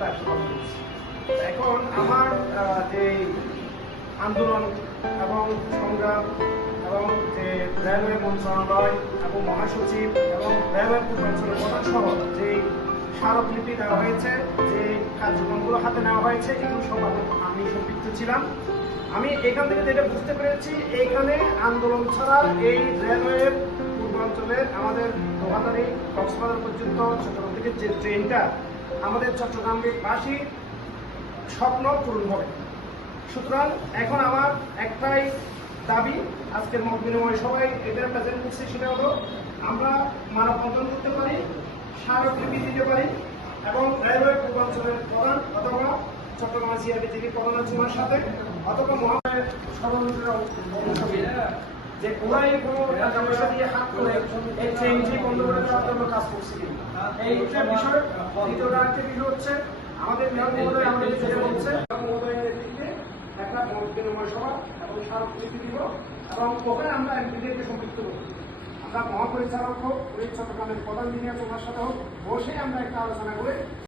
ব্যবসা করছি। এখন আমার যে আন্দোলন এবং সংগ্রাম এবং যে রেলওয়ে মন্ত্রণালয় এবং মহাসচিব এবং রেলওয়ে পূর্বাঞ্চলের প্রধান সহ যে স্মারকলিপি দেওয়া হয়েছে, যে কার্যক্রমগুলো হাতে নেওয়া হয়েছে, এগুলো সব আমি সম্পৃক্ত ছিলাম। আমি এখান থেকে যেটা বুঝতে পেরেছি, এইখানে আন্দোলন ছাড়া এই রেলওয়ের পূর্বাঞ্চলের আমাদের দোহাতারি কক্সবাজার পর্যন্ত চট্টগ্রাম থেকে যে ট্রেনটা আমাদের চট্টগ্রামবাসী স্বপ্ন পূরণ হবে। সুতরাং এখন আমার একটাই দাবি, আজকের মত বিনিময় সবাই এটা প্রেজেন্ট করছি, সেটা হলো আমরা মানববন্ধন করতে পারি, স্মারকলিপি দিতে পারি এবং রেলওয়ে পূর্বাঞ্চলের প্রধান অথবা চট্টগ্রাম সিআরপিটির প্রধান আলোচনার সাথে অথবা মহামারীর সর্বমন্ত্রীরা যে ওরাই কোনো টাকা পয়সা দিয়ে হাত করে এই ট্রেনটি বন্ধ করে দেওয়ার জন্য কাজ করছে এইটা বিষয়। দ্বিতীয় আরেকটি বিষয় হচ্ছে আমাদের মেয়র মহোদয় আমাদের যেটা বলছে, মহোদয়ের নেতৃত্বে একটা মত বিনিময় সভা এবং স্মারকলিপি দিব এবং ওখানে আমরা এমপিদেরকে সম্পৃক্ত করব। আমরা মহাপরিচালক হোক, চট্টগ্রামের প্রধান ইঞ্জিনিয়ার তোমার সাথে হোক, বসে আমরা একটা আলোচনা করে